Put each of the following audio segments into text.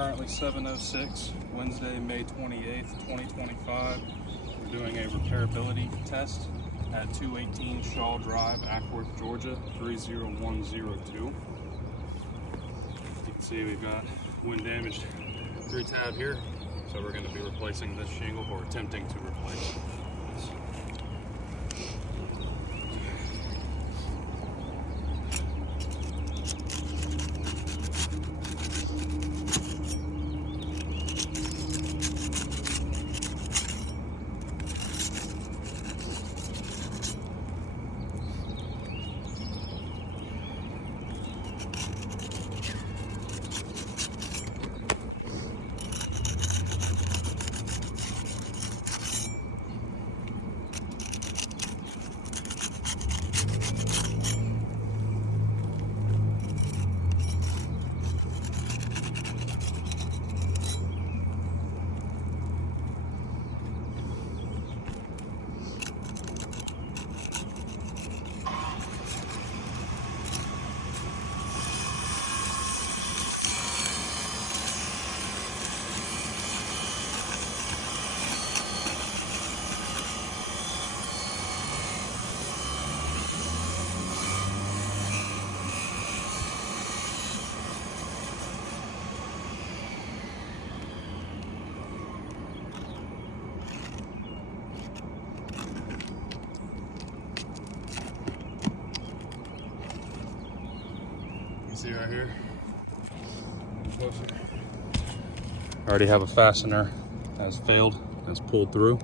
currently 7:06, Wednesday, May 28th, 2025. We're doing a repairability test at 218 Shaw Drive, Ackworth, Georgia, 30102. You can see we've got wind damaged 3-tab here, so we're going to be replacing this shingle, or attempting to replace this. See right here, closer. I already have a fastener that has failed, that's pulled through.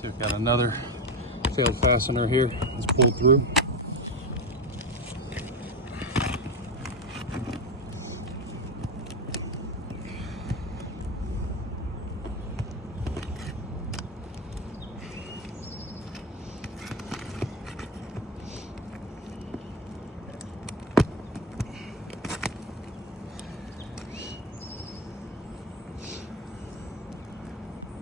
So we've got another failed fastener here that's pulled through.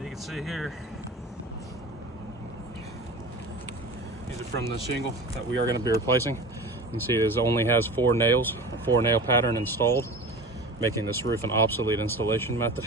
You can see here, these are from the shingle that we are going to be replacing. You can see it only has 4 nails, a 4-nail pattern installed, making this roof an obsolete installation method.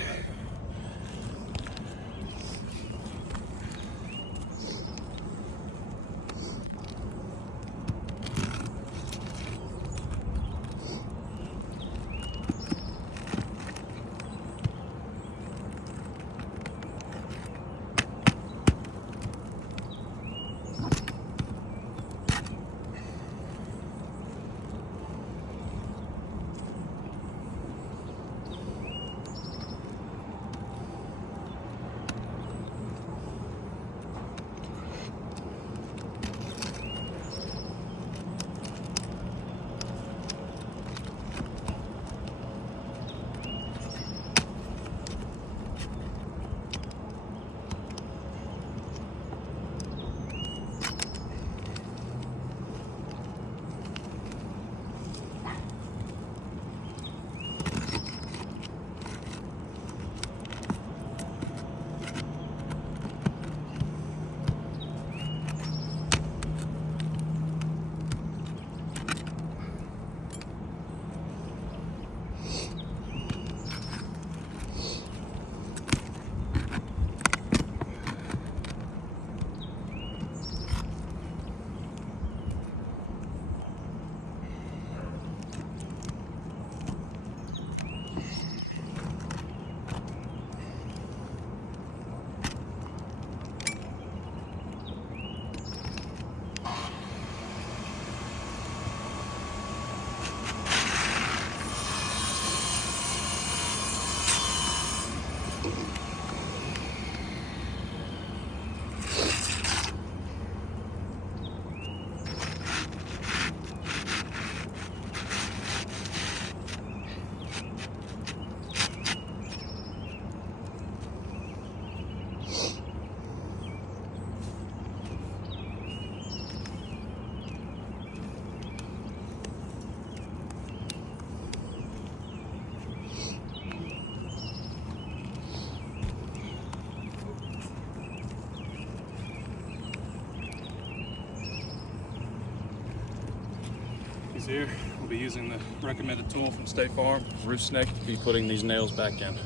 nails here. We'll be using the recommended tool from State Farm, Roof Snake, to be putting these nails back in.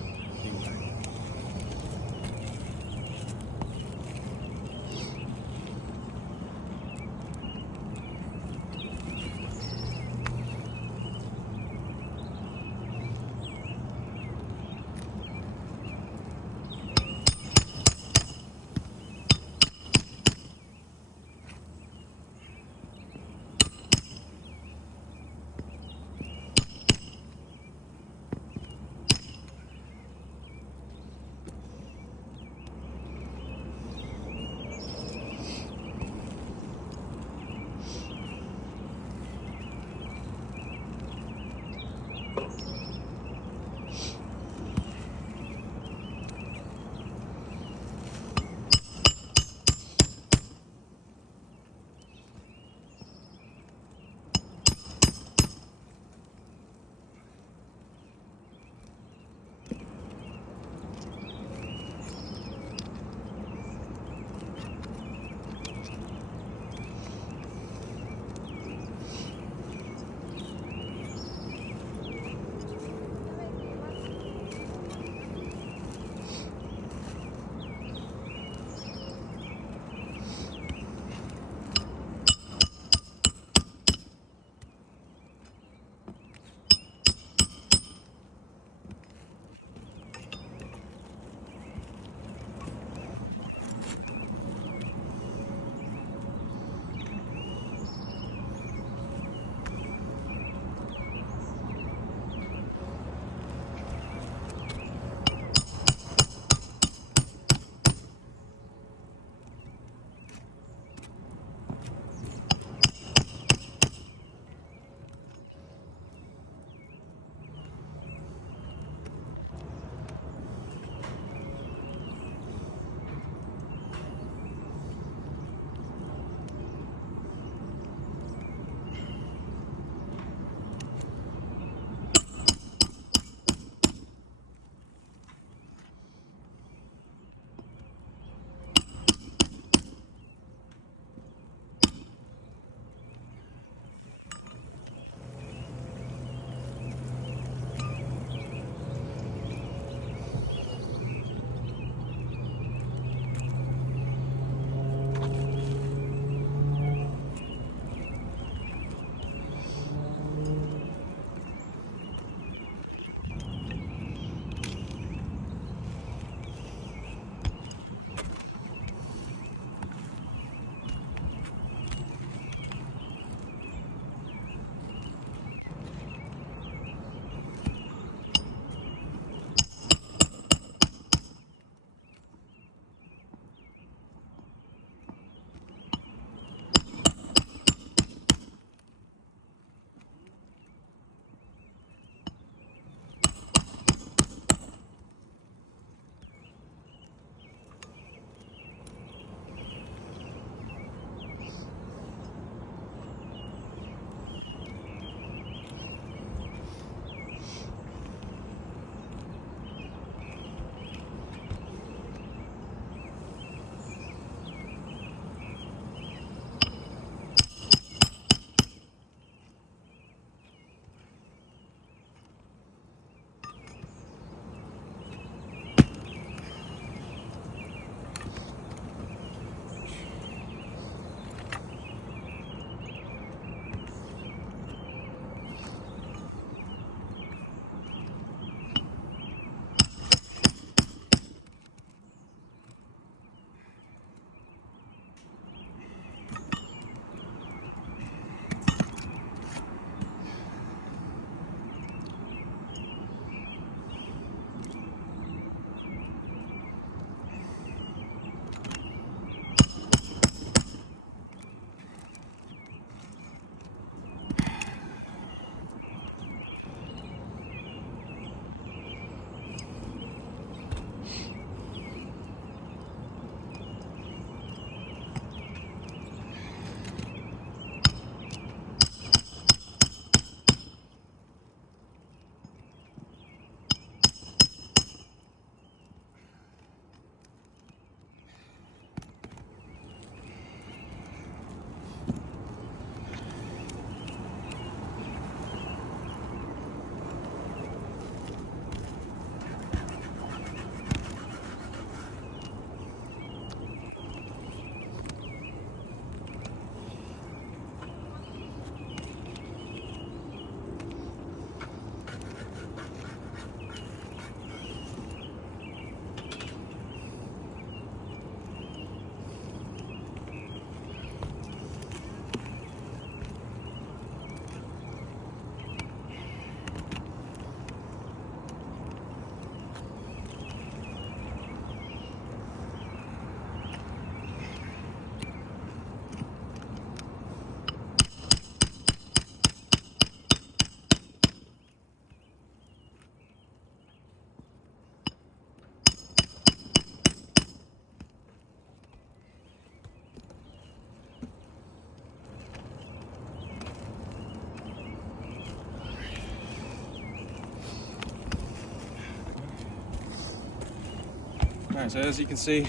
Alright, so as you can see,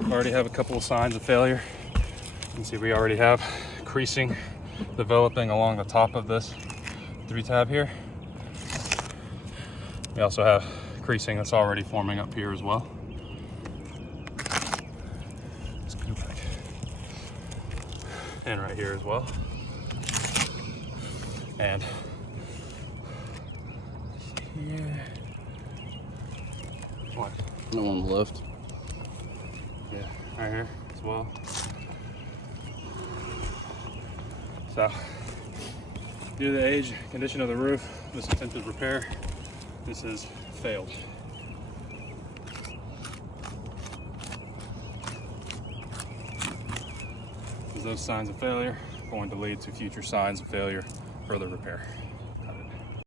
we already have a couple of signs of failure. You can see we already have creasing developing along the top of this 3-tab here. We also have creasing that's already forming up here as well. Let's go back. And right here as well. And here. What? No one left. Yeah, right here as well. So, due to the age, condition of the roof, this attempted repair, this has failed. Those signs of failure are going to lead to future signs of failure, further repair.